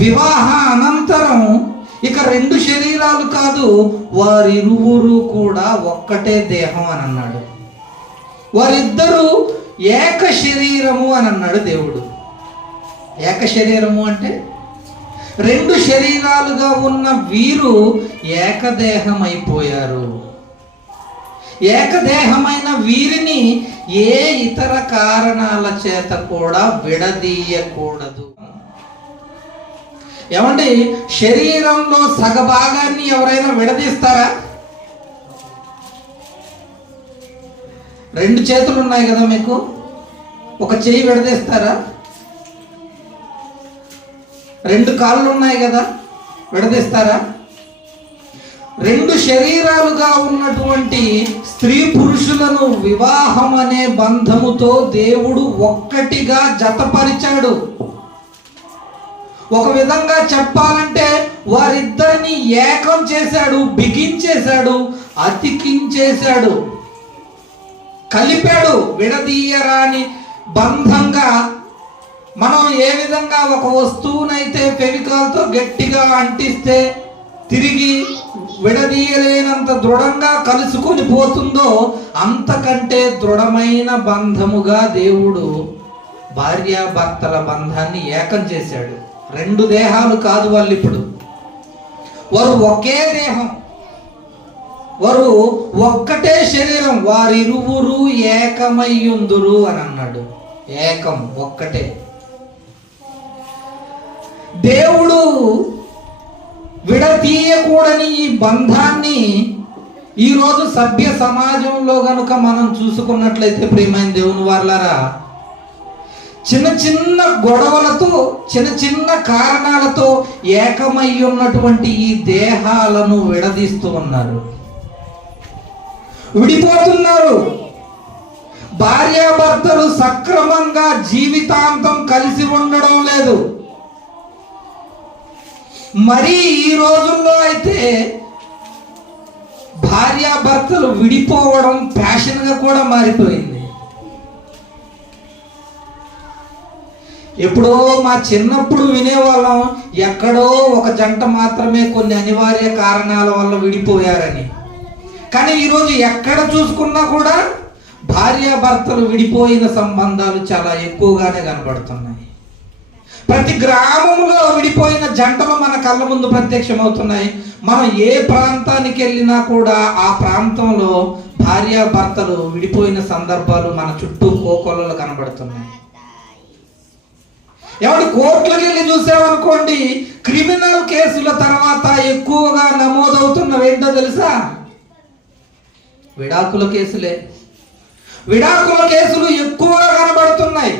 వివాహ అనంతరం ఇక రెండు శరీరాలు కాదు, వారిరువురు కూడా ఒక్కటే దేహం అని అన్నాడు. వారిద్దరూ ఏక శరీరము అని అన్నాడు దేవుడు. ఏక శరీరము అంటే రెండు శరీరాలుగా ఉన్న వీరు ఏకదేహం అయిపోయారు. ఏకదేహమైన వీరిని ఏ ఇతర కారణాల చేత కూడా విడదీయకూడదు. ఏమండి, శరీరంలో సగభాగాన్ని ఎవరైనా విడదీస్తారా? రెండు చేతులు ఉన్నాయి కదా మీకు, ఒక చెయ్యి విడదీస్తారా? రెండు కాళ్ళు ఉన్నాయి కదా, విడదీస్తారా? రెండు శరీరాలుగా ఉన్నటువంటి స్త్రీ పురుషులను వివాహం అనే బంధముతో దేవుడు ఒక్కటిగా జతపరిచాడు. ఒక విధంగా చెప్పాలంటే వారిద్దరిని ఏకం చేశాడు, బిగించేశాడు, అతికించేశాడు, కలిపాడు. విడదీయరాని బంధంగా మనం ఏ విధంగా ఒక వస్తువునైతే ఫెవికాల్తో గట్టిగా అంటిస్తే తిరిగి విడదీయలేనంత దృఢంగా కలుసుకొని పోతుందో, అంతకంటే దృఢమైన బంధముగా దేవుడు భార్యాభర్తల బంధాన్ని ఏకం చేశాడు. రెండు దేహాలు కాదు వాళ్ళు, ఇప్పుడు వారు ఒకే దేహం, వారు ఒక్కటే శరీరం. వారిరువురు ఏకమయ్యుందురు అని అన్నాడు. ఏకం, ఒక్కటే. దేవుడు విడదీయకూడని ఈ బంధాన్ని ఈరోజు సభ్య సమాజంలో గనుక మనం చూసుకున్నట్లయితే, ప్రియమైన దేవుని వారలారా, చిన్న చిన్న గొడవలతో, చిన్న చిన్న కారణాలతో ఏకమై ఉన్నటువంటి ఈ దేహాలను విడదీస్తూ ఉన్నారు, విడిపోతున్నారు. భార్యాభర్తలు సక్రమంగా జీవితాంతం కలిసి ఉండడం లేదు. మరి ఈ రోజుల్లో అయితే భార్యాభర్తలు విడిపోవడం ఫ్యాషన్గా కూడా మారిపోయింది. ఎప్పుడో మా చిన్నప్పుడు వినేవాళ్ళం, ఎక్కడో ఒక జంట మాత్రమే కొన్ని అనివార్య కారణాల వల్ల విడిపోయారని. కానీ ఈరోజు ఎక్కడ చూసుకున్నా కూడా భార్యాభర్తలు విడిపోయిన సంబంధాలు చాలా ఎక్కువగానే కనబడుతున్నాయి. ప్రతి గ్రామంలో విడిపోయిన జంటలు మన కళ్ళ ముందు ప్రత్యక్షమవుతున్నాయి. మనం ఏ ప్రాంతానికి వెళ్ళినా కూడా ఆ ప్రాంతంలో భార్యాభర్తలు విడిపోయిన సందర్భాలు మన చుట్టూ కోకొల్లలు కనబడుతున్నాయి. ఎవరి కోర్టులకు వెళ్ళి చూసామనుకోండి, క్రిమినల్ కేసుల తర్వాత ఎక్కువగా నమోదవుతున్నవి ఏంటో తెలుసా? విడాకుల కేసులే. విడాకుల కేసులు ఎక్కువగా కనబడుతున్నాయి.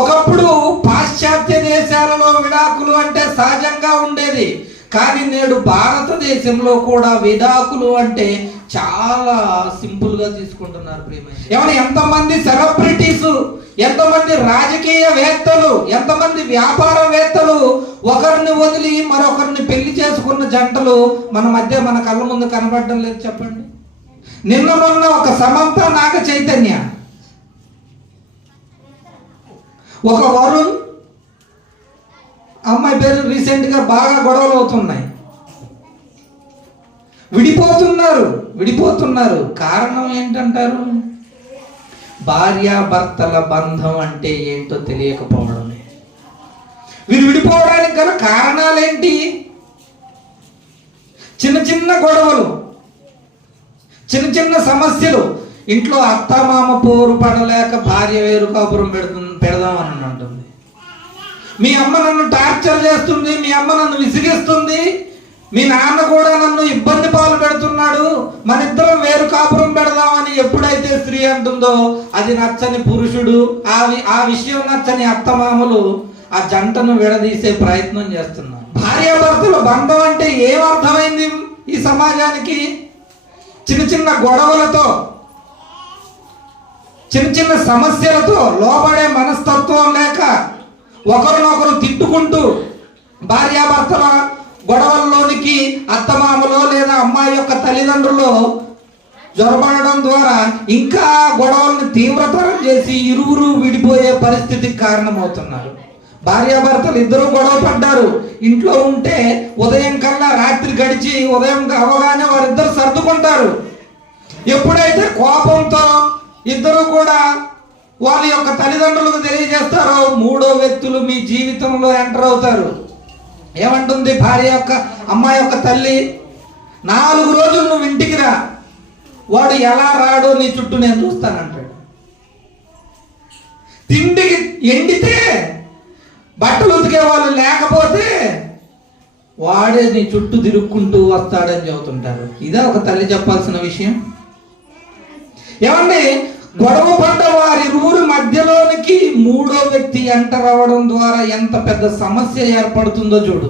ఒకప్పుడు పాశ్చాత్య దేశాలలో విడాకులు అంటే సహజంగా ఉండేది. కానీ నేడు భారతదేశంలో కూడా విడాకులు అంటే చాలా సింపుల్ గా తీసుకుంటున్నారు. ఏమన్నా ఎంతమంది సెలబ్రిటీస్, ఎంతమంది రాజకీయవేత్తలు, ఎంతమంది వ్యాపారవేత్తలు ఒకరిని వదిలి మరొకరిని పెళ్లి చేసుకున్న జంటలు మన మధ్య, మన కళ్ళ ముందు కనబడడం లేదు చెప్పండి. నిన్న మొన్న ఒక సమంత నాగ చైతన్య, ఒక వరుణ్ అమ్మాయి పేరు రీసెంట్ గా బాగా గొడవలు అవుతున్నాయి. విడిపోతున్నారు. కారణం ఏంటంటారు? భార్యాభర్తల బంధం అంటే ఏంటో తెలియకపోవడమే. వీరు విడిపోవడానికి గల కారణాలేంటి? చిన్న చిన్న గొడవలు, చిన్న చిన్న సమస్యలు. ఇంట్లో అత్తమామ పోరు పడలేక భార్య వేరు కాపురం పెడదామని అంటుంది. మీ అమ్మ నన్ను టార్చర్ చేస్తుంది, మీ అమ్మ నన్ను విసిగిస్తుంది, మీ నాన్న కూడా నన్ను ఇబ్బంది పాలు పెడుతున్నాడు, మన ఇద్దరం వేరు కాపురం పెడదామని ఎప్పుడైతే స్త్రీ అంటుందో, అది నచ్చని పురుషుడు, ఆ విషయం నచ్చని అత్తమామలు ఆ జంటను విడదీసే ప్రయత్నం చేస్తున్నారు. భార్యాభర్తల బంధం అంటే ఏమర్థమైంది ఈ సమాజానికి? చిన్న చిన్న గొడవలతో, చిన్న చిన్న సమస్యలతో, లోబడే మనస్తత్వం లేక ఒకరినొకరు తిట్టుకుంటూ భార్యాభర్తల గొడవల్లోనికి అత్తమామలో లేదా అమ్మాయి యొక్క తల్లిదండ్రులు జొరబడడం ద్వారా ఇంకా గొడవలను తీవ్రతరం చేసి ఇరువురు విడిపోయే పరిస్థితికి కారణమవుతున్నారు. భార్యాభర్తలు ఇద్దరు గొడవ పడ్డారు. ఇంట్లో ఉంటే ఉదయం కల్లా రాత్రి గడిచి ఉదయం అవగానే వారిద్దరు సర్దుకుంటారు. ఎప్పుడైతే కోపంతో ఇద్దరు కూడా వాళ్ళ యొక్క తల్లిదండ్రులకు తెలియజేస్తారో మూడో వ్యక్తులు మీ జీవితంలో ఎంటర్ అవుతారు. ఏమంటుంది భార్య యొక్క అమ్మాయి యొక్క తల్లి? 4 రోజులు నువ్వు ఇంటికి రా, వాడు ఎలా రాడో నీ చుట్టూ నేను చూస్తానంటాడు. తిండికి ఎండితే బట్టలు ఉతికే వాళ్ళు లేకపోతే వాడే నీ చుట్టూ తిరుక్కుంటూ వస్తాడని చెబుతుంటారు. ఇదే ఒక తల్లి చెప్పాల్సిన విషయం. ఏమండి, గొడవ పడ్డ వారి ఊరి మధ్యలోనికి మూడో వ్యక్తి ఎంటర్ అవ్వడం ద్వారా ఎంత పెద్ద సమస్య ఏర్పడుతుందో చూడు.